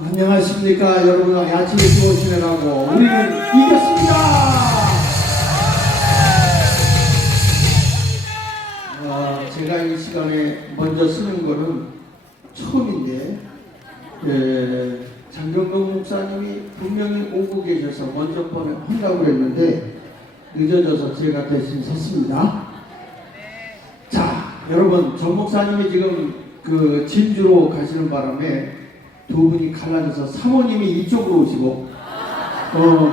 안녕하십니까 여러분. 아침에 주어지느라고 우리는 이겼습니다. 제가 이 시간에 먼저 쓰는 거는 처음인데 장경동 목사님이 분명히 오고 계셔서 먼저 한다고 했는데 늦어져서 제가 대신 섰습니다. 자, 여러분, 정 목사님이 지금 그 진주로 가시는 바람에 두 분이 갈라져서 사모님이 이쪽으로 오시고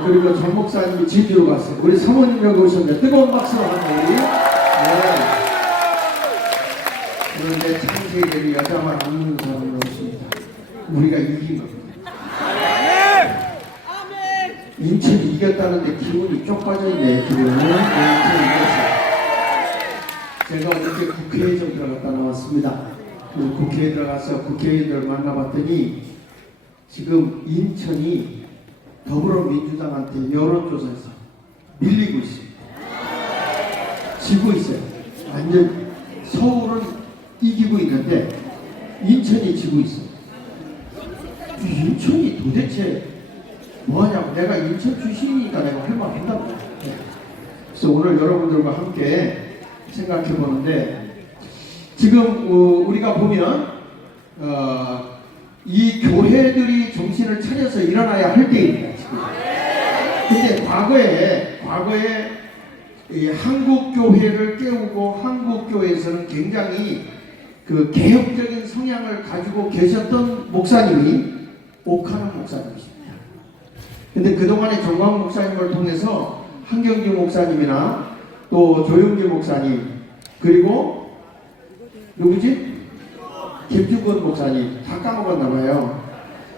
그리고 정 목사님이 진주로 갔어요. 우리 사모님이라고 오셨는데 뜨거운 박수로 하는 우리. 네. 그런데 창세기를 여자만 안 묻는 사람이 없습니다. 우리가 이긴 겁니다. 인천이 이겼다는데 기운이 쪽 빠져있네. 기운이. 인천이 이겼어요. 제가 어저께 국회에 좀 들어갔다 나왔습니다. 국회에 들어가서 국회의원들 만나봤더니 지금 인천이 더불어민주당한테 여론조사에서 밀리고 있어요. 지고 있어요. 완전 서울은 이기고 있는데 인천이 지고 있어요. 인천이 도대체 뭐하냐고. 내가 인천 출신이니까 내가 할 말 한다고. 그래서 오늘 여러분들과 함께 생각해 보는데 지금 우리가 보면 이 교회들이 정신을 차려서 일어나야 할 때입니다. 지금. 근데 과거에 이 한국 교회를 깨우고 한국 교회에서는 굉장히 그 개혁적인 성향을 가지고 계셨던 목사님이 옥하는 목사님이십니다. 근데 그동안에 정광 목사님을 통해서 한경규 목사님이나 또 조영규 목사님 그리고 누구지? 김중건 목사님 다 까먹었나봐요.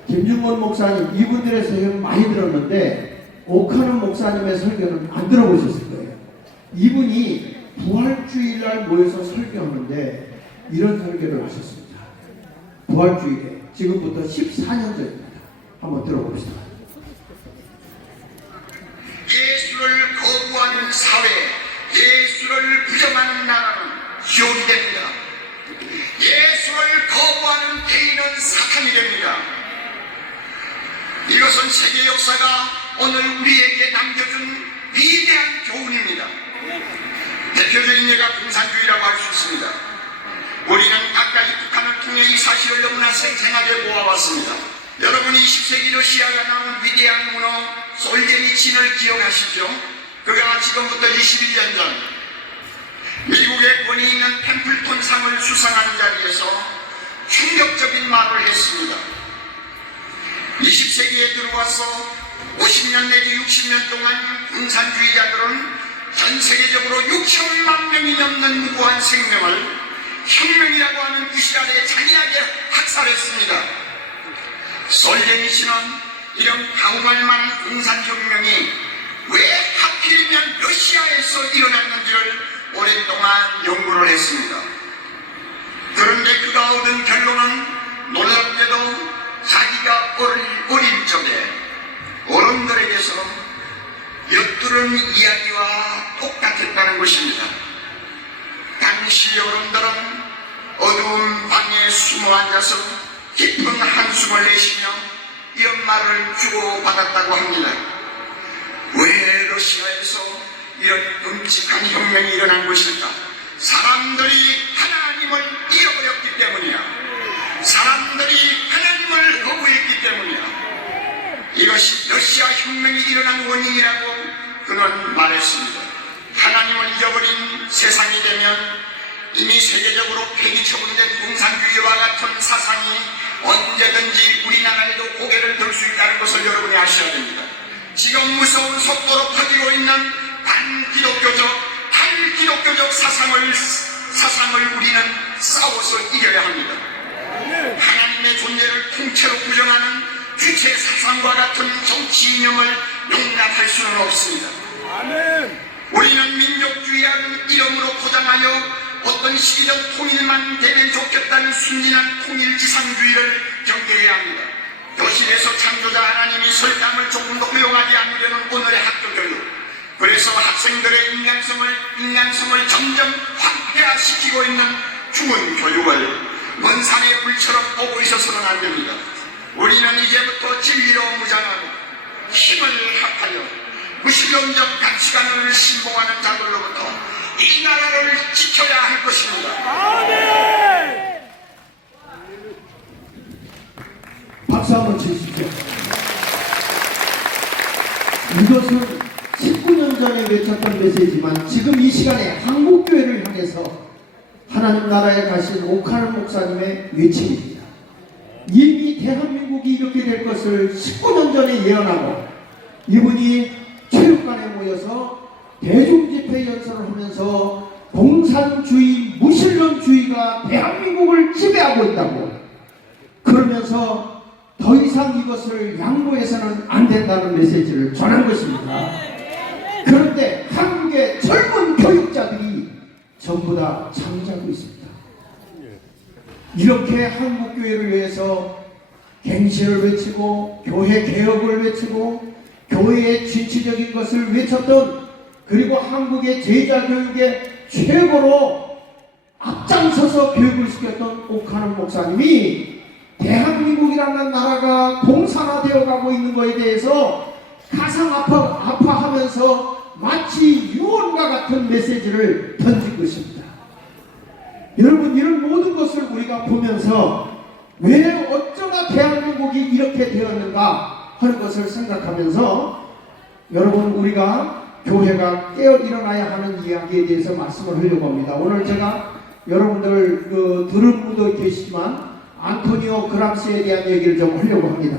김중건 목사님 이분들의 설교는 많이 들었는데 옥하는 목사님의 설교는 안 들어보셨을 거예요. 이분이 부활주일날 모여서 설교하는데 이런 설교를 하셨습니다. 부활주일에 지금부터 14년 전입니다. 한번 들어봅시다. 예수를 거부하는 사회, 예수를 부정하는 나라는 지옥이 됩니다. 예수를 거부하는 개인은 사탄이 됩니다. 이것은 세계 역사가 오늘 우리에게 남겨준 위대한 교훈입니다. 대표적인 예가 공산주의라고 할 수 있습니다. 우리는 가까이 북한을 통해 이 사실을 너무나 생생하게 보아왔습니다. 여러분이 20세기 러시아가 나온 위대한 문호 솔제니친을 기억하시죠? 그가 지금부터 21년 전 미국의 권위 있는 템플턴 상을 수상하는 자리에서 충격적인 말을 했습니다. 20세기에 들어와서 50년 내지 60년 동안 공산주의자들은 전 세계적으로 6천만 명이 넘는 무고한 생명을 혁명이라고 하는 구실 아래 잔인하게 학살했습니다. 솔제니친은 이런 가혹할 만한 공산혁명이 왜 하필이면 러시아에서 일어났는지를 오랫동안 연구를 했습니다. 그런데 그가 얻은 결론은 놀랍게도 자기가 어린 적에 어른들에게서 엿들은 이야기와 똑같았다는 것입니다. 당시 어른들은 어두운 방에 숨어 앉아서 깊은 한숨을 내쉬며 이런 말을 주고받았다고 합니다. 왜 러시아에서 이런 끔찍한 혁명이 일어난 것일까? 사람들이 하나님을 잃어버렸기 때문이야. 사람들이 하나님을 거부했기 때문이야. 이것이 러시아 혁명이 일어난 원인이라고 그는 말했습니다. 하나님을 잊어버린 세상이 되면 이미 세계적으로 폐기 처분된 공산주의와 같은 사상이 언제든지 우리나라에도 고개를 들 수 있다는 것을 여러분이 아셔야 됩니다. 지금 무서운 속도로 퍼지고 있는 반기독교적, 탈기독교적 사상을 우리는 싸워서 이겨야 합니다. 하나님의 존재를 통째로 부정하는 주체 사상과 같은 정치 이념을 용납할 수는 없습니다. 우리는 민족주의라는 이름으로 포장하여 어떤 시기적 통일만 되면 좋겠다는 순진한 통일지상주의를 경계해야 합니다. 교실에서 창조자 하나님이 설담을 조금 더 허용하지 않으려는 오늘의 학교교육. 그래서 학생들의 인간성을 점점 황폐화시키고 있는 죽은 교육을 먼 산의 불처럼 보고 있어서는 안 됩니다. 우리는 이제 진리로 무장하고 힘을 합하여 무신론적 가치관을 신봉하는 자들로부터 이 나라를 지켜야 할 것입니다. 박수 한번 치십시오. 이것은 19년 전에 외쳤던 메시지만 지금 이 시간에 한국교회를 향해서 하나님 나라에 가신 오카는 목사님의 외침입니다. 이미 대한민국이 이렇게 될 것을 19년 전에 예언하고 이분이 체육관에 모여서 대중집회 연설을 하면서 공산주의, 무신론주의가 대한민국을 지배하고 있다고 그러면서 더 이상 이것을 양보해서는 안 된다는 메시지를 전한 것입니다. 그런데 한국의 젊은 교육자들이 전부 다 잠자고 있습니다. 이렇게 한국교회를 위해서 갱신을 외치고 교회 개혁을 외치고 교회의 진취적인 것을 외쳤던 그리고 한국의 제자교육의 최고로 앞장서서 교육을 시켰던 오카는 목사님이 대한민국이라는 나라가 공산화되어 가고 있는 것에 대해서 가슴 아파하면서 마치 유언과 같은 메시지를 던진 것입니다. 여러분, 이런 모든 것을 우리가 보면서 왜 어쩌다 대한민국이 이렇게 되었는가 하는 것을 생각하면서 여러분, 우리가 교회가 깨어 일어나야 하는 이야기에 대해서 말씀을 하려고 합니다. 오늘 제가 여러분들 들은 분도 계시지만 안토니오 그람시에 대한 얘기를 좀 하려고 합니다.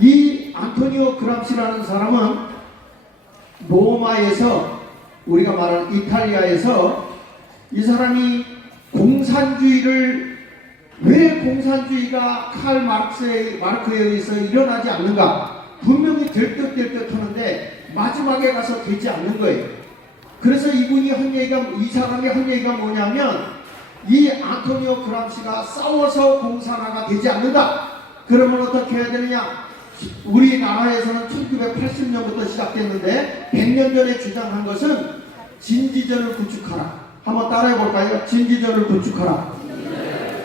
이 안토니오 그람시라는 사람은 로마에서, 우리가 말하는 이탈리아에서 이 사람이 공산주의를, 왜 공산주의가 칼 마르크스에 의해서 일어나지 않는가, 분명히 될 듯 하는데 마지막에 가서 되지 않는 거예요. 그래서 이분이 한 얘기가, 이 사람이 한 얘기가 뭐냐면, 이 안토니오 그람시가 싸워서 공산화가 되지 않는다. 그러면 어떻게 해야 되느냐? 우리나라에서는 1980년부터 시작됐는데 100년 전에 주장한 것은 진지전을 구축하라. 한번 따라해 볼까요? 진지전을 구축하라.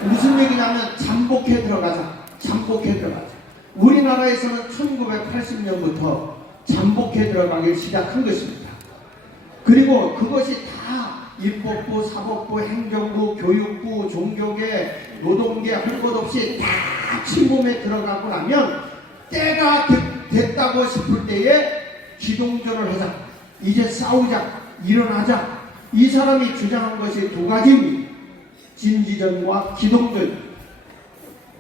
무슨 얘기냐면 잠복해 들어가자. 잠복해 들어가자. 우리나라에서는 1980년부터 잠복해 들어가기 시작한 것입니다. 그리고 그것이 다 입법부, 사법부, 행정부, 교육부, 종교계, 노동계 할 것 없이 다 침범에 들어가고 나면 때가 됐다고 싶을 때에 기동전을 하자. 이제 싸우자. 일어나자. 이 사람이 주장한 것이 두 가지입니다. 진지전과 기동전.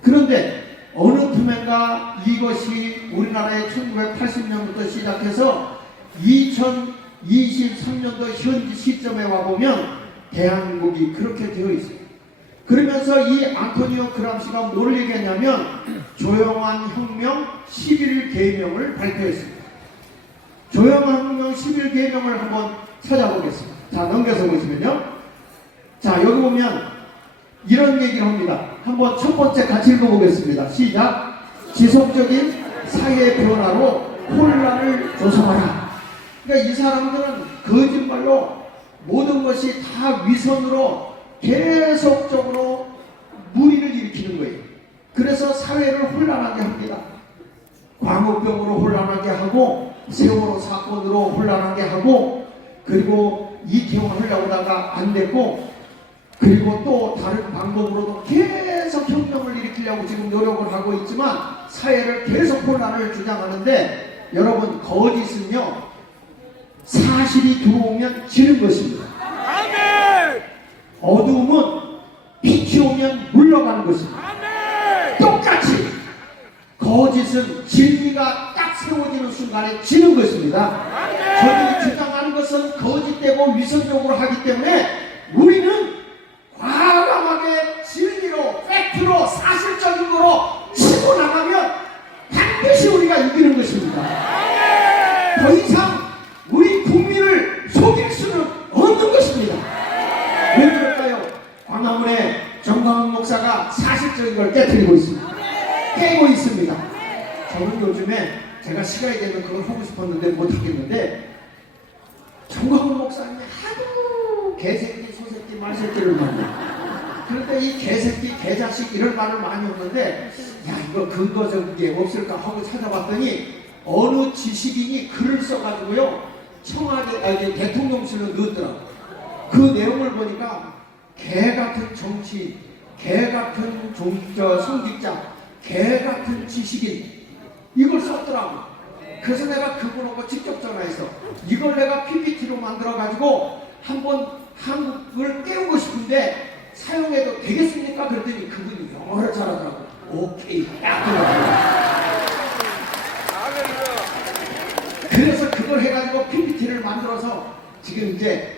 그런데 어느 틈엔가 이것이 우리나라의 1980년부터 시작해서 2023년도 현지 시점에 와보면 대한민국이 그렇게 되어 있습니다. 그러면서 이 안토니오 그람시가 뭘 얘기했냐면 조용한 혁명 11일 계명을 발표했습니다. 조용한 혁명 11일 계명을 한번 찾아보겠습니다. 자, 넘겨서 보시면요. 자, 여기 보면 이런 얘기를 합니다. 한번 첫 번째 같이 읽어보겠습니다. 시작. 지속적인 사회 변화로 혼란을 조성하라. 그러니까 이 사람들은 거짓말로 모든 것이 다 위선으로 계속적으로 무리를 일으키는 거예요. 그래서 사회를 혼란하게 합니다. 광우병으로 혼란하게 하고 세월호 사건으로 혼란하게 하고 그리고 이태원 하려다가 안 됐고 그리고 또 다른 방법으로도 계속 혁명을 일으키려고 지금 노력을 하고 있지만 사회를 계속 혼란을 주장하는데 여러분, 거짓은요 사실이 들어오면 지는 것입니다. 아멘. 어두움은 빛이 오면 물러가는 것입니다. 아멘. 똑같이 거짓은 진리가 딱 세워지는 순간에 지는 것입니다. 아멘. 저들이 주장하는 것은 거짓되고 위선적으로 하기 때문에 우리는 과감하게 진리로, 팩트로, 사실적인 거로 치고 나가면 반드시 우리가 이기는 것입니다. 아멘. 더 이상 우리 국민을 속일 수는 없는 것입니다. 왜 그럴까요? 광화문에 정광훈 목사가 사실적인 걸 깨뜨리고 있습니다. 깨고 있습니다. 저는 요즘에 제가 시간이 되면 그걸 하고 싶었는데 못하겠는데 정광훈 목사님이 하도 개새끼, 소새끼, 말새끼를 만나 그런데 이 개새끼, 개자식 이런 말을 많이 했는데 야 이거 근거적인 게 없을까 하고 찾아봤더니 어느 지식인이 글을 써가지고요 청와대 대통령실로 넣었더라고. 그 내용을 보니까 개 같은 정치인, 개 같은 성직자, 개 같은 지식인 이걸 썼더라고. 그래서 내가 그분하고 직접 전화해서 이걸 내가 PPT로 만들어가지고 한번 한국을 깨우고 싶은데 사용해도 되겠습니까? 그랬더니 그분이 영어를 잘하더라고. 오케이. 그래서 그걸 해가지고 PPT를 만들어서 지금 이제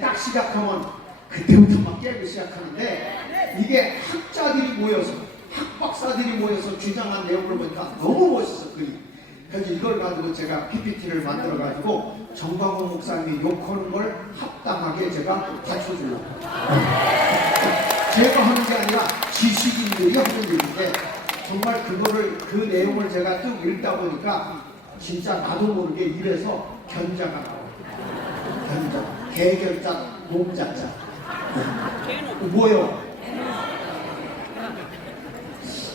딱 시작하면 그때부터 막 깨고 시작하는데 이게 학자들이 모여서 학박사들이 모여서 주장한 내용을 보니까 너무 멋있어 글이. 그래서 이걸 가지고 제가 PPT를 만들어 가지고 정광훈 목사님이 욕하는 걸 합당하게 제가 받쳐주려고. 제가 하는 게 아니라 지식인들이 하는 일인데 정말 그 내용을 제가 쭉 읽다 보니까 진짜 나도 모르게 입에서 견자가 나와요. 견자, 개견자, 몸자자. 뭐요?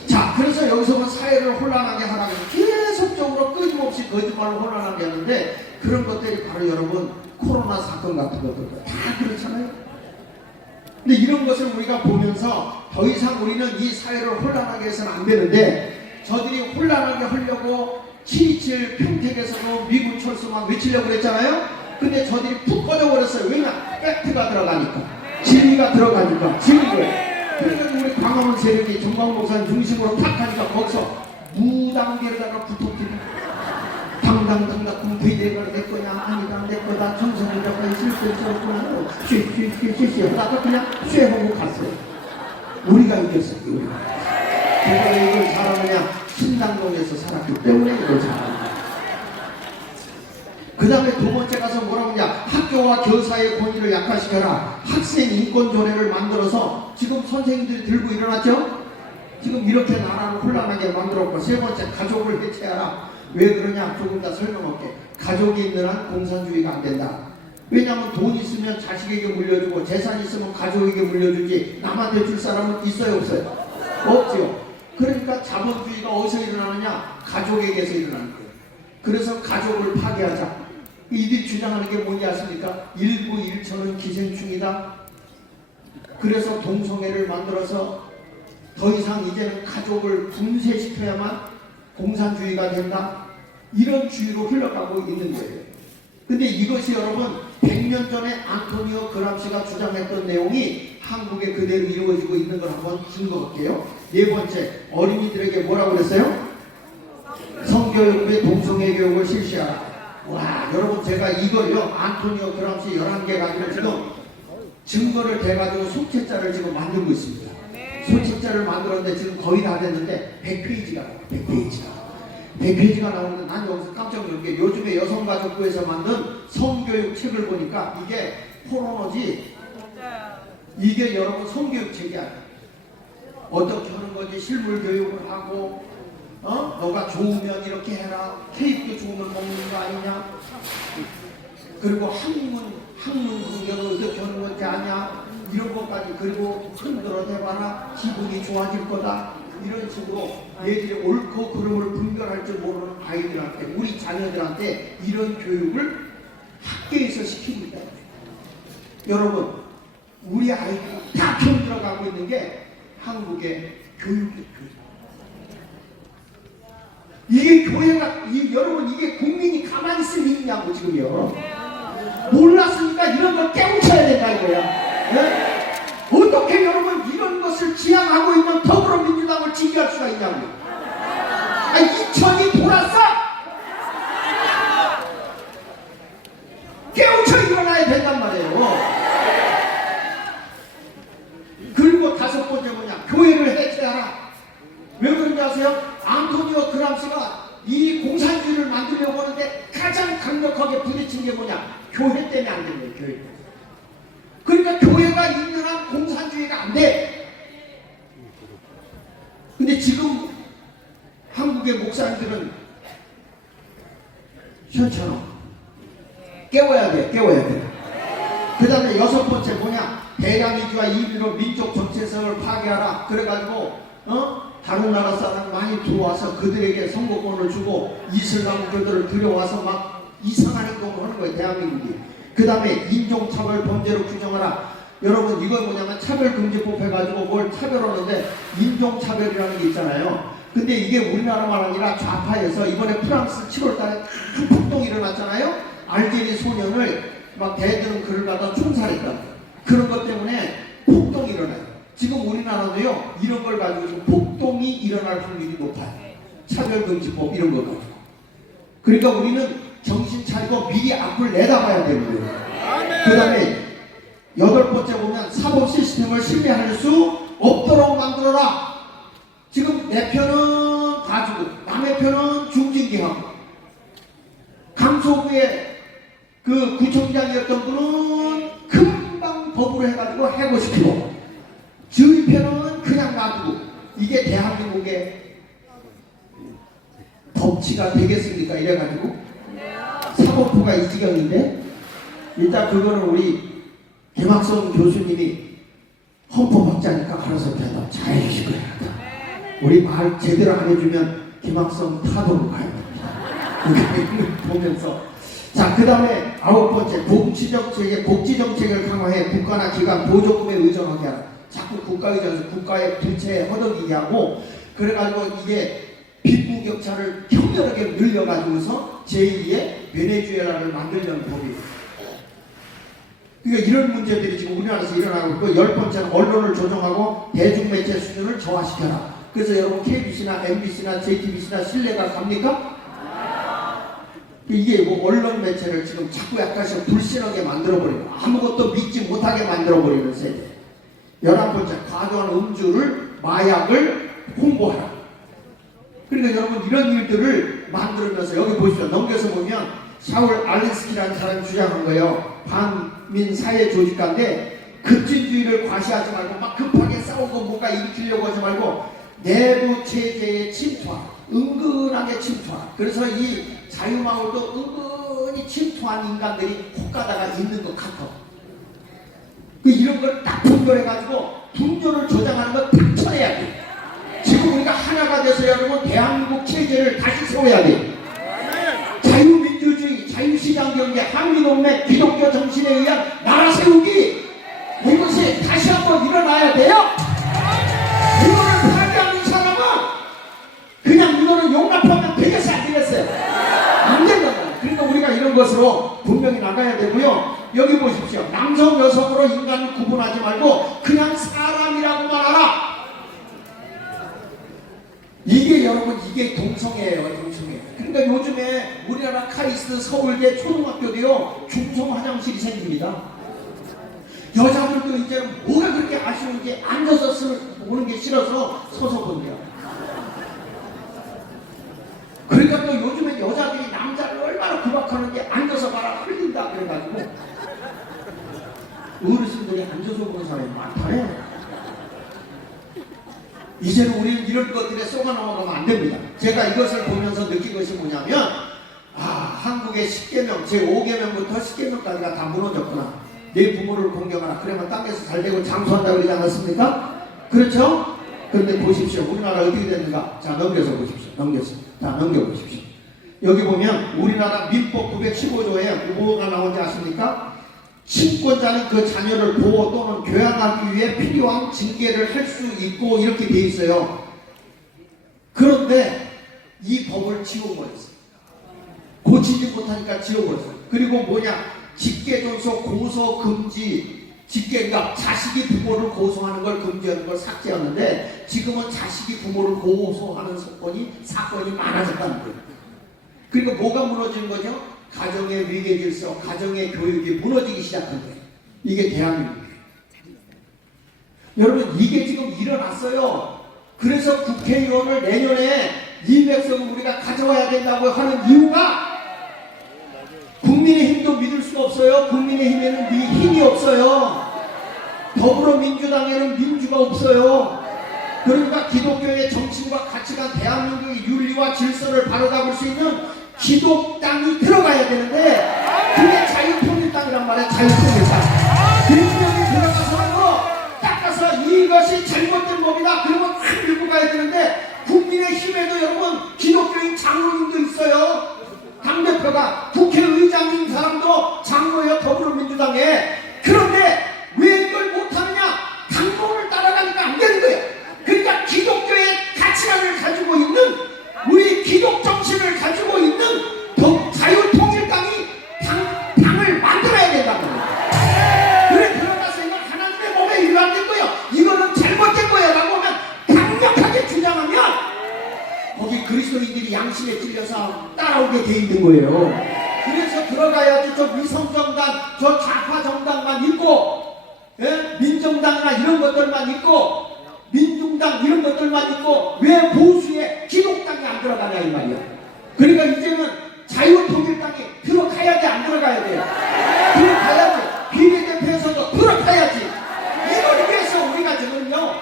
자, 그래서 여기서는 사회를 혼란하게 하라고 계속적으로 끊임없이 거짓말을 혼란하게 하는데 그런 것들이 바로 여러분 코로나 사건 같은 것들 다 그렇잖아요. 근데 이런 것을 우리가 보면서 더 이상 우리는 이 사회를 혼란하게 해서는 안 되는데 저들이 혼란하게 하려고 7.27 평택에서도 미군 철수만 외치려고 그랬잖아요. 근데 저들이 푹 꺼져버렸어요. 왜냐? 팩트가 들어가니까, 진리가 들어가니까, 진리를. 그래서 우리 광화문 세력이 정광훈 목사님 중심으로 탁 하니까 거기서 무당계에다가 붙었더니 당당당당 대대가 내 거냐 아니다 내 거다 정성이라고 있을 수 있었구나 쇠 하다가 그냥 쇠하고 갔어요. 우리가 이겼어요. 우리가 이걸 잘하느냐 신당동에서 살았기 때문에 이걸 잘합니다. 그 다음에 두 번째 가서 뭐라고 하냐, 학교와 교사의 권위를 약화시켜라. 학생 인권 조례를 만들어서 지금 선생님들이 들고 일어났죠. 지금 이렇게 나라를 혼란하게 만들었고, 세 번째 가족을 해체하라. 왜 그러냐 조금 더 설명할게. 가족이 있는 한 공산주의가 안 된다. 왜냐하면 돈 있으면 자식에게 물려주고 재산 있으면 가족에게 물려주지 남한테 줄 사람은 있어요 없어요? 없죠. 그러니까 자본주의가 어디서 일어나느냐, 가족에게서 일어나는 거예요. 그래서 가족을 파괴하자. 이들이 주장하는 게 뭔지 아십니까? 일부 일처는 기생충이다. 그래서 동성애를 만들어서 더 이상 이제는 가족을 분쇄시켜야만 공산주의가 된다. 이런 주의로 흘러가고 있는 거예요. 근데 이것이 여러분 100년 전에 안토니오 그람시가 주장했던 내용이 한국에 그대로 이루어지고 있는 걸 한번 증거할게요. 네 번째, 어린이들에게 뭐라고 그랬어요? 성교육의 동성애 교육을 실시하라. 와, 여러분 제가 이걸요 안토니오 그람시 11개 가지고 지금 증거를 대가지고 소책자를 지금 만들고 있습니다. 소책자를 만들었는데 지금 거의 다 됐는데 100페이지가 나와요. 100페이지가 나오는데 난 여기서 깜짝 놀란 게 요즘에 여성가족부에서 만든 성교육 책을 보니까 이게 포르노지, 이게 여러분 성교육 책이 아니에요. 어떻게 하는 건지 실물 교육을 하고, 너가 좋으면 이렇게 해라. 케이크도 좋으면 먹는 거 아니냐. 그리고 학문 공격을 어떻게 하는 건지 아냐. 이런 것까지. 그리고 흔들어 대봐라. 기분이 좋아질 거다. 이런 식으로 얘들이 옳고 그름을 분별할 줄 모르는 아이들한테, 우리 자녀들한테 이런 교육을 학교에서 시키고 있다. 여러분, 우리 아이들이 다 편들어가고 있는 게 한국의 교육이에요. 이게 교회가, 여러분 이게 국민이 가만히 있을 일이냐고 지금요. 몰랐으니까 이런 걸 깨우쳐야 된다 이거야. 네? 어떻게 여러분 이런 것을 지향하고 있는 더불어민주당을 지지할 수가 있냐고. 이천이 돌았어. 깨우쳐 일어나야 된단 말이에요. 그리고 다섯 번째 뭐냐, 교회를 해체하라. 왜 그런지 아세요? 안토니오 그람시가 이 공산주의를 만들려고 하는데 가장 강력하게 부딪힌 게 뭐냐, 교회 때문에 안 되는 거예요. 교회 때문에. 그러니까 교회가 있는 한 공산주의가 안 돼. 근데 지금 한국의 목사님들은 현처럼 깨워야 돼. 그 다음에 여섯 번째 뭐냐, 대량이주와 이민으로 민족 정체성을 파괴하라. 그래가지고 다른 나라 사람 많이 들어와서 그들에게 선거권을 주고 이슬람교들을 들여와서 막 이상한 행동을 하는 거예요, 대한민국이. 그 다음에 인종차별 범죄로 규정하라. 여러분 이건 뭐냐면 차별금지법 해가지고 뭘 차별하는데 인종차별이라는 게 있잖아요. 근데 이게 우리나라만 아니라 좌파에서 이번에 프랑스 7월달에 큰 폭동이 일어났잖아요. 알제리 소년을 막 대들은 글을 갖다 총살했다. 그런 것 때문에 폭동이 일어나요. 지금 우리나라도요 이런 걸 가지고 지금 폭동이 일어날 확률이 높아요. 차별금지법 이런 거 가지고. 그러니까 우리는 정신 차리고 미리 앞을 내다봐야 되는 거예요. 그 다음에 8번째 보면 사법 시스템을 신뢰할 수 없도록 만들어라. 지금 내 편은 봐주고 남의 편은 중징계하고, 강서구의 그 구청장이었던 분은 금방 법으로 해가지고 해고시키고 저희 편은 그냥 놔두고, 이게 대한민국의 법치가 되겠습니까? 이래가지고 사법부가 이 지경인데, 일단 그거는 우리 김학성 교수님이 헌법학자니까 알아서 대답 잘 해주실 거예요. 우리 말 제대로 안 해주면 김학성 타도로 가야 됩니다. 보면서. 자, 그 다음에 9번째, 복지정책을 강화해 국가나 기관 보조금에 의존하게 하라. 자꾸 국가 의존해서 국가의 부채에 허덕이게 하고, 그래가지고 이게 빈부격차를 격렬하게 늘려가지고서 제2의 베네수엘라를 만들려는 법이에요. 그러니까 이런 문제들이 지금 우리나라에서 일어나고 있고, 10번째는 언론을 조정하고 대중매체 수준을 저하시켜라. 그래서 여러분 KBC나 MBC나 JTBC나 신뢰가 갑니까? 이게 뭐 언론 매체를 지금 자꾸 약간씩 불신하게 만들어버리고 아무것도 믿지 못하게 만들어버리는 세대. 11번째, 과도한 음주를, 마약을 홍보하라. 그러니까 여러분 이런 일들을 만들면서, 여기 보십시오. 넘겨서 보면 샤울 알린스키라는 사람이 주장한 거예요. 반민 사회 조직가인데, 급진주의를 과시하지 말고 막 급하게 싸우고 뭔가 일으키려고 하지 말고 내부 체제의 침투와 은근하게 침투와, 그래서 이 자유마을도 은근히 침투한 인간들이 혹가다가 있는 것 같아. 이런 걸 딱 분별해가지고 분별을 조장하는 건 딱 쳐내야 돼. 지금 우리가 하나가 돼서 여러분 대한민국 체제를 다시 세워야 돼. 자유민주주의, 자유시장경제, 한미동맹, 기독교 정신에 의한 나라 세우기, 이것이 다시 한번 일어나야 돼요. 이거를 파괴하는 사람은 그냥 이거는 용납하면 되겠어요, 안 되겠어요? 안 된다고요. 그러니까 우리가 이런 것으로 분명히 나가야 되고요. 여기 보십시오. 남성, 여성으로 인간을 구분하지 말고 그냥 사람이라고만 하라. 이게 여러분, 이게 동성애예요, 동성애. 그러니까 요즘에 우리나라 카이스트 서울대 초등학교도요 중성 화장실이 생깁니다. 여자들도 이제는 뭐가 그렇게 아쉬운지 앉아서 보는 게 싫어서 서서 본대요. 그러니까 또 요즘에 여자들이 남자를 얼마나 구박하는지 앉아서 봐라, 흘린다 그래가지고 어르신들이 앉아서 보는 사람이 많다네. 이제는 우리는 이런 것들에 쏘가 넘어가면 안 됩니다. 제가 이것을 보면서 느낀 것이 뭐냐면, 한국의 10계명, 제5계명부터 10계명까지가 다 무너졌구나. 내 부모를 공경하라. 그러면 땅에서 잘 되고 장수한다 그러지 않았습니까? 그렇죠? 그런데 보십시오. 우리나라 어떻게 됐는가? 자, 넘겨서 보십시오. 자, 넘겨보십시오. 여기 보면 우리나라 민법 915조에 뭐가 나오는지 아십니까? 친권자는 그 자녀를 보호 또는 교양하기 위해 필요한 징계를 할 수 있고 이렇게 돼 있어요. 그런데 이 법을 지워버렸어요. 고치지 못하니까 지워버렸어요. 그리고 뭐냐? 직계존속 고소 금지, 직계가 자식이 부모를 고소하는 걸 금지하는 걸 삭제하는데, 지금은 자식이 부모를 고소하는 사건이 많아졌다는 거예요. 그러니까 뭐가 무너지는 거죠? 가정의 위계 질서, 가정의 교육이 무너지기 시작한 거예요. 이게 대한민국이에요. 여러분, 이게 지금 일어났어요. 그래서 국회의원을 내년에 200석을 우리가 가져와야 된다고 하는 이유가, 국민의힘도 믿을 수가 없어요. 국민의힘에는 힘이 없어요. 더불어민주당에는 민주가 없어요. 그러니까 기독교의 정신과 가치관, 대한민국의 윤리와 질서를 바로잡을 수 있는 기독당이 들어가야 되는데, 그게 자유통일당이란 말이에요. 자유통일당. 대통령이 들어가서 이것이 잘못된 법이다. 그러면 확 밀고 가야 되는데 국민의힘에도 여러분 기독교인 장로님도 있어요. 당대표가 국회의장인 사람도 장로예요. 더불어민주당에. 그런데 왜 이걸 못하느냐? 당론을 따라가니까 안 되는 거예요. 그러니까 기독교의 가치관을 가지고 있는 우리 기독 정신을 가지고 있는 자유통일당이 당을 만들어야 된다는 거예요. 그래 들어가서 이건 하나님의 몸에 일관된 거예요. 이거는 잘못된 거예요 라고 하면 강력하게 주장하면 거기 그리스도인들이 양심에 찔려서 따라오게 돼 있는 거예요. 그래서 들어가야지. 저 위성정당, 저 좌파정당만 있고, 예? 민정당이나 이런 것들만 있고, 민중당 이런 것들만 있고, 왜 보수의 기독당이 안 들어가냐 이 말이야. 그러니까 이제는 자유통일당이 들어가야 돼, 안 들어가야 돼? 들어가야지. 비례대표에서도 들어가야지. 이걸 위해서 우리가 지금요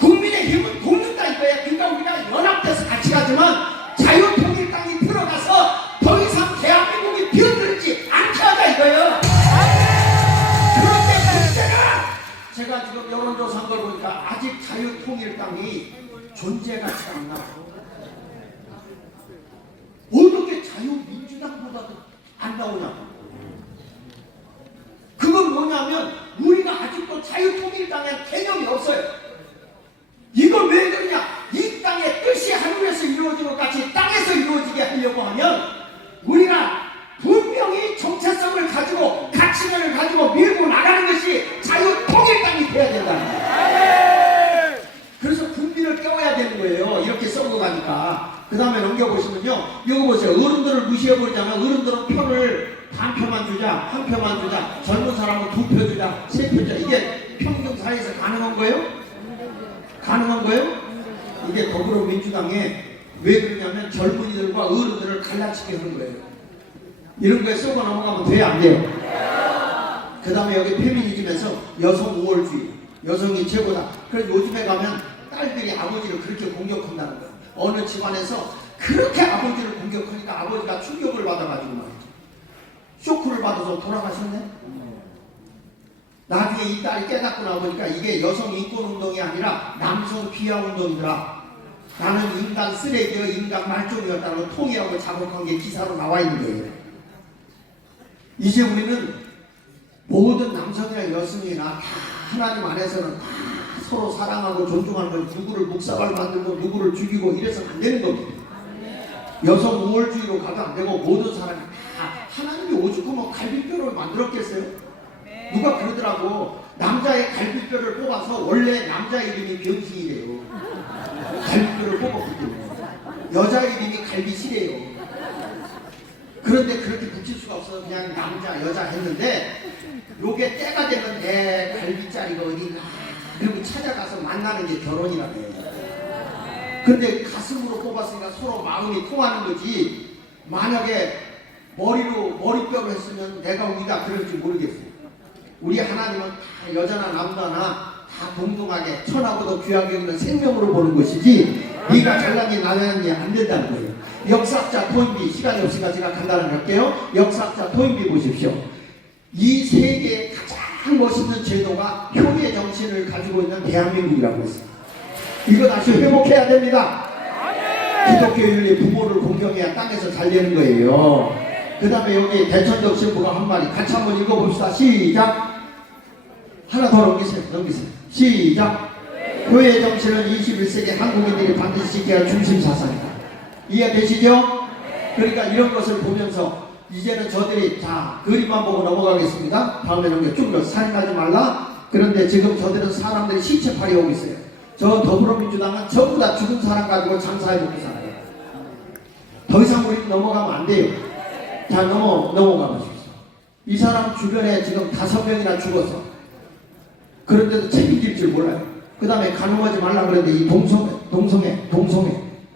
국민의힘은 돕는다 이거야. 그러니까 우리가 연합돼서 같이 가지만 자유통일당이 들어가서 더 이상 대한민국이 비어들지 않게 하자 이거예요. 그런데 문제는 제가 지금 여론조사한 걸 보니까 아직 자유통일당이 존재 가치가 안 나와. 어떻게 자유민주당보다도 안 나오냐고. 그건 뭐냐면 우리가 아직도 자유통일당에 개념이 없어요. 이걸 왜 그러냐? 이 땅의 뜻이 하늘에서 이루어진 것 같이 땅에서 이루어지게 하려고 하면 우리가 분명히 정체성을 가지고 가치관을 가지고 밀고 나가는 것이 자유통일당이 돼야 된다는 거예요. 그래서 국민을 깨워야 되는 거예요. 이렇게 썩어가니까. 그 다음에 넘겨보시면요, 이거 보세요. 어른들을 무시해버리잖아. 어른들은 표를 반 표만 주자, 한 표만 주자, 젊은 사람은 2표 주자, 3표 주자. 이게 평균 사회에서 가능한 거예요? 가능한 거예요? 이게 더불어민주당에 왜 그러냐면 젊은이들과 어른들을 갈라치게 하는 거예요. 이런 거에 쏘고 넘어가면 돼요, 안 돼요? 그 다음에 여기 페미니즘에서 여성 우월주의, 여성이 최고다. 그래서 요즘에 가면 딸들이 아버지를 그렇게 공격한다는 거예요. 어느 집안에서 그렇게 아버지를 공격하니까 아버지가 충격을 받아가지고 말이에요. 쇼크를 받아서 돌아가셨네? 나중에 이 딸이 깨닫고 나보니까 이게 여성 인권 운동이 아니라 남성 비하 운동이더라. 나는 인간 쓰레기여, 인간 말종이었다는 통일하고 작업한 게 기사로 나와 있는 거예요. 이제 우리는 모든 남성이나 여성이나 다 하나님 안에서는 다 서로 사랑하고 존중하는 거지. 누구를 묵사발 만들고 누구를 죽이고 이래서는 안 되는 겁니다. 여성 우월주의로 가도 안 되고 모든 사람이 다 하나님이 오죽하면 갈비뼈를 만들었겠어요? 누가 그러더라고. 남자의 갈비뼈를 뽑아서 원래 남자 이름이 병신이래요. 갈비뼈를 뽑았거든요. 여자 이름이 갈비씨래요. 그런데 그렇게 붙일 수가 없어서 그냥 남자 여자 했는데 요게 때가 되면 내 갈비자리가 어디나 그리고 찾아가서 만나는 게 결혼이라고 해요. 근데 가슴으로 뽑았으니까 서로 마음이 통하는 거지. 만약에 머리뼈로 했으면 내가 우리다 그럴지 모르겠어요. 우리 하나님은 다 여자나 남자나 다 동등하게 천하보다 귀하게 여기는 생명으로 보는 것이지 네가 잘나게 나가는 게 안 된다는 거예요. 역사학자 토인비, 시간이 없으니까 제가 간단하게 할게요. 역사학자 토인비 보십시오. 이 세계의 가장 멋있는 제도가 효의 정신을 가지고 있는 대한민국이라고 했어요. 이거 다시 회복해야 됩니다. 기독교 윤리, 부모를 공경해야 땅에서 잘 되는 거예요. 그 다음에 여기 대천적 신부가 한 말이 같이 한번 읽어봅시다. 시작. 하나 더 넘기세요. 시작. 교회의 정신은 21세기 한국인들이 반드시 지켜야 할 중심 사상이다. 이해되시죠? 그러니까 이런 것을 보면서 이제는 저들이 자 그림만 보고 넘어가겠습니다. 다음에 넘겨 쭉 살인하지 말라. 그런데 지금 저들은 사람들이 시체팔이 오고 있어요. 저 더불어민주당은 전부 다 죽은 사람 가지고 장사해 먹고 살아요. 더 이상 우리 넘어가면 안 돼요. 자 넘어가 보십시오. 이 사람 주변에 지금 5명이나 죽었어. 그런데도 책임질 줄 몰라요. 그 다음에 간호하지 말라 그랬는데 이 동성애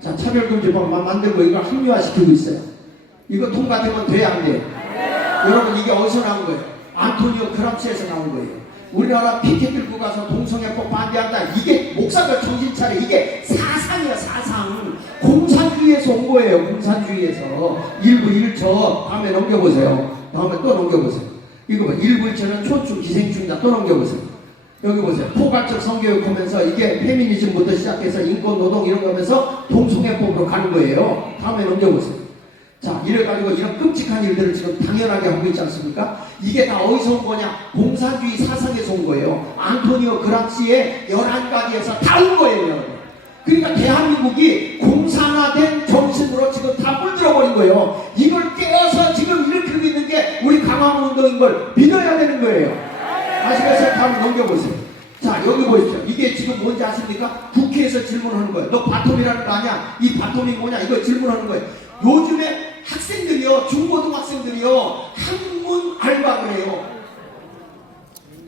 자 차별금지법만 만들고 이걸 합리화시키고 있어요. 이거 통과되면 돼야 안 돼요? 여러분 이게 어디서 나온 거예요? 안토니오 그람시에서 나온 거예요. 우리나라 피켓 들고 가서 동성애법 반대한다. 이게 목사가 정신 차려. 이게 사상이야 사상. 공산주의에서 온 거예요. 공산주의에서. 일부 일처. 다음에 넘겨보세요. 다음에 또 넘겨보세요. 이거 봐. 일부 일처는 초축 기생충이다. 또 넘겨보세요. 여기 보세요. 포괄적 성교육하면서 이게 페미니즘부터 시작해서 인권 노동 이런 거 하면서 동성애법으로 가는 거예요. 다음에 넘겨보세요. 자, 이래가지고 이런 끔찍한 일들을 지금 당연하게 하고 있지 않습니까? 이게 다 어디서 온 거냐? 공산주의 사상에서 온 거예요. 안토니오 그람시의 11가지에서 다 온 거예요, 여러분. 그러니까 대한민국이 공산화된 정신으로 지금 다 물들어버린 거예요. 이걸 깨어서 지금 일으키고 있는 게 우리 강화문운동인 걸 믿어야 되는 거예요. 아시겠어요? 다음 넘겨보세요. 자, 여기 보십시오. 이게 지금 뭔지 아십니까? 국회에서 질문하는 거예요. 너 바텀이라는 거 아냐? 이 바텀이 뭐냐? 이거 질문하는 거예요. 요즘에 학생들이요, 중고등학생들이요, 한문 알바를 해요.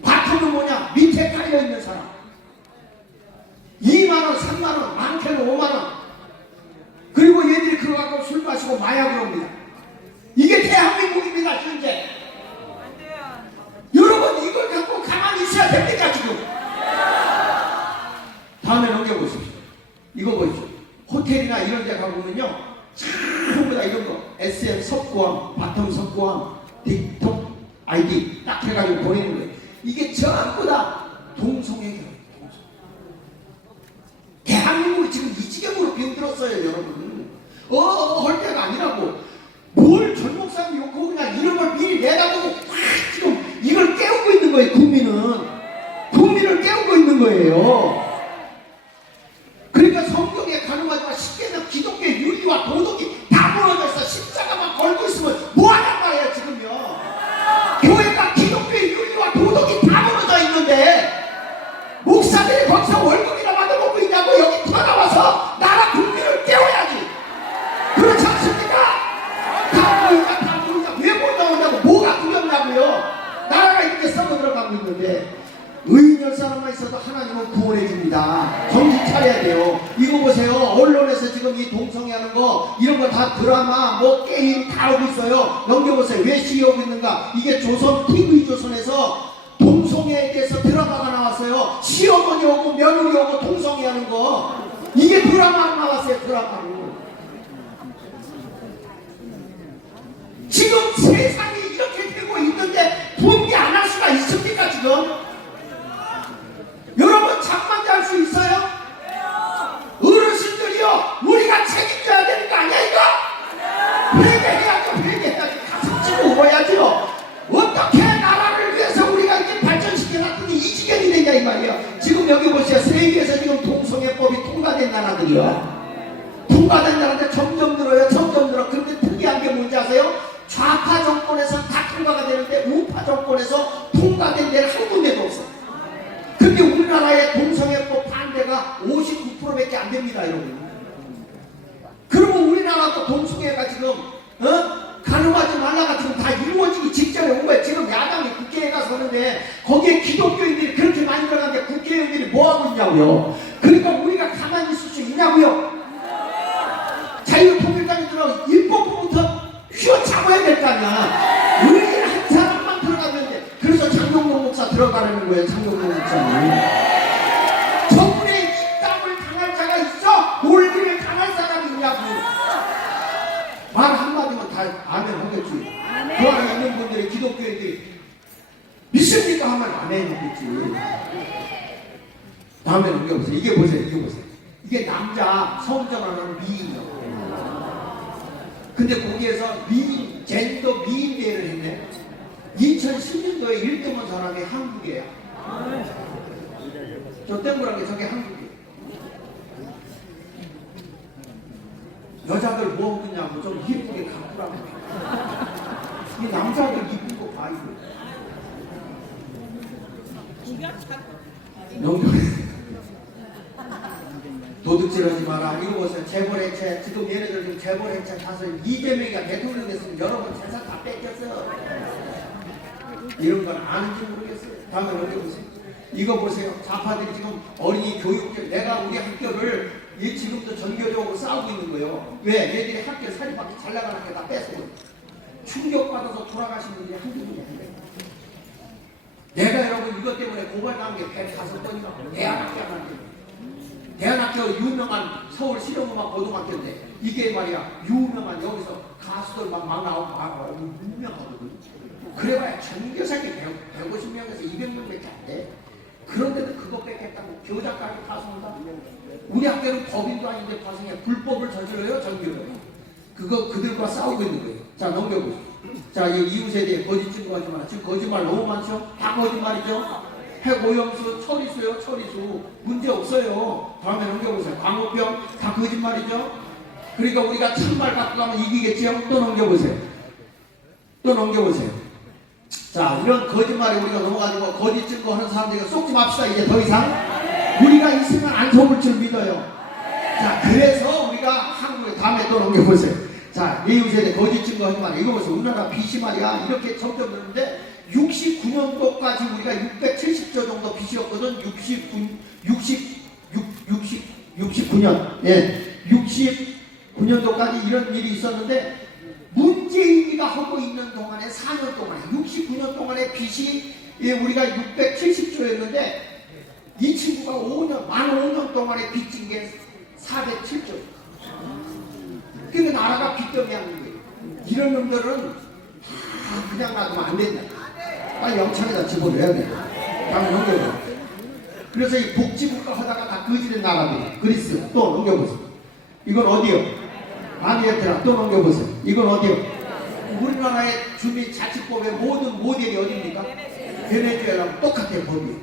바텀은 뭐냐? 밑에 깔려있는 사람. 2만원, 3만원, 많게는 5만원. 그리고 얘들이 그거 갖고 술 마시고 마약을 합니다. 이게 대한민국입니다, 현재. 여러분, 이걸 갖고 가만히 있어야 됩니까, 지금? 다음에 넘겨보십시오. 이거 보십시오. 호텔이나 이런 데 가보면요, 전부 다 이런 거 SM 석고함, 바텀 석고함, 틱톡 아이디 딱 해가지고 보내는 거예요. 이게 전부 다 동성애교예요. 대한민국이 지금 이 지경으로 병들었어요, 여러분. 할 때가 아니라고. 뭘 전목사님 욕하고 그냥 이름을 미리 내다보고 확 지금 이걸 깨우고 있는 거예요. 국민을 깨우고 있는 거예요. 그러니까 성경에 가늠하지만 십계명 기독교의 윤리와 도덕이 다 무너져 있어. 십자가만 걸고 있으면 뭐하란 말이에요, 지금요. 교회가 기독교의 윤리와 도덕이 다 무너져 있는데 목사들이 거기서 월급이나 받아먹고 있냐고. 여기 돌아와서 나라 국민을 깨워야지. 그렇지 않습니까? 다 보이자 왜 못 나오냐고. 뭐가 두렵냐고요. 나라가 이렇게 썩어 들어가고 있는데 의인할 사람만 있어도 하나님은 구원해 줍니다. 정신 차려야 돼요. 이거 보세요. 언론에서 지금 이 동성애하는 거 이런 거 다 드라마 뭐 게임 다 하고 있어요. 넘겨보세요. 왜 시위하고 있는가? 이게 조선 TV 조선에서 동성애에 대해서 드라마가 나왔어요. 시어머니 오고 며느리 오고 동성애하는 거. 이게 드라마로 나왔어요. 드라마로. 지금 세상이 이렇게 되고 있는데 분개 안 할 수가 있습니까, 지금? 여러분, 잠만 잘 수 있어요? 어르신들이요, 우리가 책임져야 되는 거 아니야, 이거? 회개해야죠. 회개해야지. 가슴 찌고 울어야죠. 어떻게 나라를 위해서 우리가 이렇게 발전시켜놨더니 이 지경이 되냐, 이 말이에요. 지금 여기 보세요. 세계에서 지금 동성애법이 통과된 나라들이요. 통과된 나라인데 점점 늘어요. 점점 늘어. 그런데 특이한 게 뭔지 아세요? 좌파 정권에서 다 통과가 되는데 우파 정권에서 통과된 데는 한 군데도 없어요. 근데 우리나라의 동성애법 반대가 59%밖에 안 됩니다, 여러분. 그러면 우리나라도 동성애가 지금 가늠하지 말라가 지금 다 이루어지기 직전에 온 거예요. 지금 야당이 국회에 가서 하는데 거기에 기독교인들이 그렇게 많이 들어가는데 국회의원들이 뭐하고 있냐고요. 그러니까 우리가 가만히 있을 수 있냐고요. 자유통일당이 들어 입법부부터 휘어잡아야 될 거 아니야. 의인 한 사람만 들어가면 돼. 그래서 장동건 목사 들어가라는 거예요. 장동건 목사님. 저분의 입담을 당할 자가 있어? 논리를 당할 사람이 있냐고. 말 한마디면 다 아멘 하겠지. 그 안에 있는 분들이 기독교인들이 믿습니까 하면 아멘 하겠지. 다음에 넘겨보세요. 이게 보세요. 이게 보세요. 이게 남자 성전하는 미인이요. 근데 거기에서 미인, 젠더 미인 대회를 했네. 2010년도에 1등한 사람이 한국이에요. 저 땡그란 게 저게 한국이에요. 여자들 뭐 하고 있냐고 좀 이쁘게 가꾸라고. 이 남자들 이쁜 거 봐, 이거. 도둑질하지 마라. 이거 보세요. 재벌해체. 지금 얘네들 지금 재벌해체 가서 이재명이가 대통령 됐으면 여러분 재산 다 뺏겼어. 이런 건 아는지 모르겠어요. 다음에 넘겨보세요. 이거 보세요. 좌파들이 지금 어린이 교육적 내가 우리 학교를 지금도 전교적으로 싸우고 있는 거예요. 왜? 얘들이 학교 사립학교 잘 나가는 학교 다 뺐어요. 충격받아서 돌아가신 분들이 한두 분이 아니에요. 내가 여러분 이것 때문에 고발당한 게 105번이나 대안학교만 대안학교 유명한 서울 실용음악 고등학교인데 이게 말이야 유명한 여기서 가수들 막 나오고 유명하거든. 그래봐야 전교생이 150명에서 200명밖에 안 돼. 그런데도 그거 뺏겠다고 교장까지 파송한다. 우리 학교는 법인도 아닌데 파송해. 불법을 저질러요, 전교를. 그거 그들과 싸우고 있는 거예요. 자, 넘겨보세요. 자, 이 이웃에 대해 거짓 증거하지 마라. 지금 거짓말 너무 많죠? 다 거짓말이죠? 핵오염수, 처리수요, 처리수. 문제 없어요. 다음에 넘겨보세요. 광우병, 다 거짓말이죠? 그러니까 우리가 참말 갖고 가면 이기겠지요? 또 넘겨보세요. 또 넘겨보세요. 자, 이런 거짓말에 우리가 넘어가지고 거짓 증거하는 사람들에게 속지 맙시다. 이제 더 이상 우리가 있으면 안 속을 줄 믿어요. 자, 그래서 우리가 한국에 다음에 또 넘겨보세요. 자, 이웃에 거짓 증거하지 마라. 이거 보세요. 우리나라 빚이 말이야 이렇게 점점 늘는데 69년도까지 우리가 670조 정도 빚이었거든. 69년 예, 69년도까지 이런 일이 있었는데 문재인이가 하고 있는 동안에 4년 동안에 69년 동안의 빚이 예, 우리가 670조였는데 이 친구가 5년 만 5년 동안에 빚진 게 407조. 그러니까 나라가 빚더미 하는 거예요. 이런 놈들은 다 그냥 놔두면 안 된다. 빨리 영창에다 집어넣어야 돼. 다음 넘겨보세요. 그래서 이 복지국가 하다가 다 거지된 나라들. 그리스 또 넘겨보세요. 이건 어디요? 아니에트라 또 넘겨보세요. 이건 어디요? 우리나라의 주민자치법의 모든 모델이 어디입니까? 베네수엘라랑 똑같아요, 법이.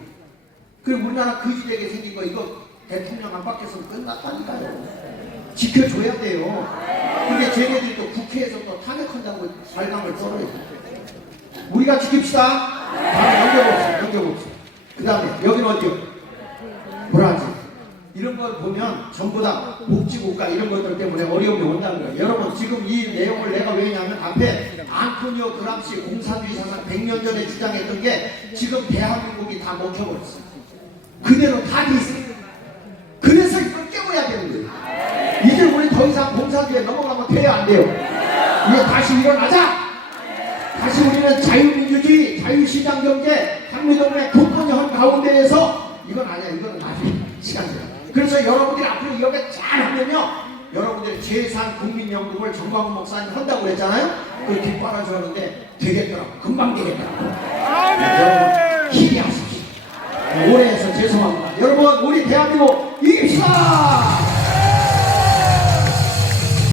그리고 우리나라 거지되게 생긴 거 이거 대통령 안 바뀌었으면 끝났다니까요. 지켜줘야 돼요. 근데 쟤네들도 국회에서 또 탄핵한다고 발광을 떨어요. 우리가 지킵시다. 다음에 넘겨봅시다. 그 다음에 여기는 어디요? 브라질. 이런 걸 보면 전부 다 복지국가 이런 것들 때문에 어려움이 온다는 거예요. 여러분 지금 이 내용을 내가 왜냐하면 앞에 안토니오 그람시 공산주의 사상 100년 전에 주장했던 게 지금 대한민국이 다 먹혀버렸어요. 그대로 다 돼 있어요. 그래서 이걸 깨워야 되는 거예요. 이제 우리 더 이상 공산주의에 넘어가면 돼요, 안 돼요? 이제 다시 일어나자. 다시 우리는 자유민주주의, 자유시장경제, 한미동맹 국권이 한 가운데에서 이건 아니야. 이거는 나중에 시간 지나. 그래서 여러분들이 앞으로 이렇게 잘하면요, 여러분들이 제3 국민연금을 정광훈 목사님 한다고 그랬잖아요. 그걸 뒷바라지 하는데 되겠더라고. 금방 되겠더라고. 여러분 기대하십시오. 오래해서 죄송합니다. 여러분 우리 대한민국 이깁시다.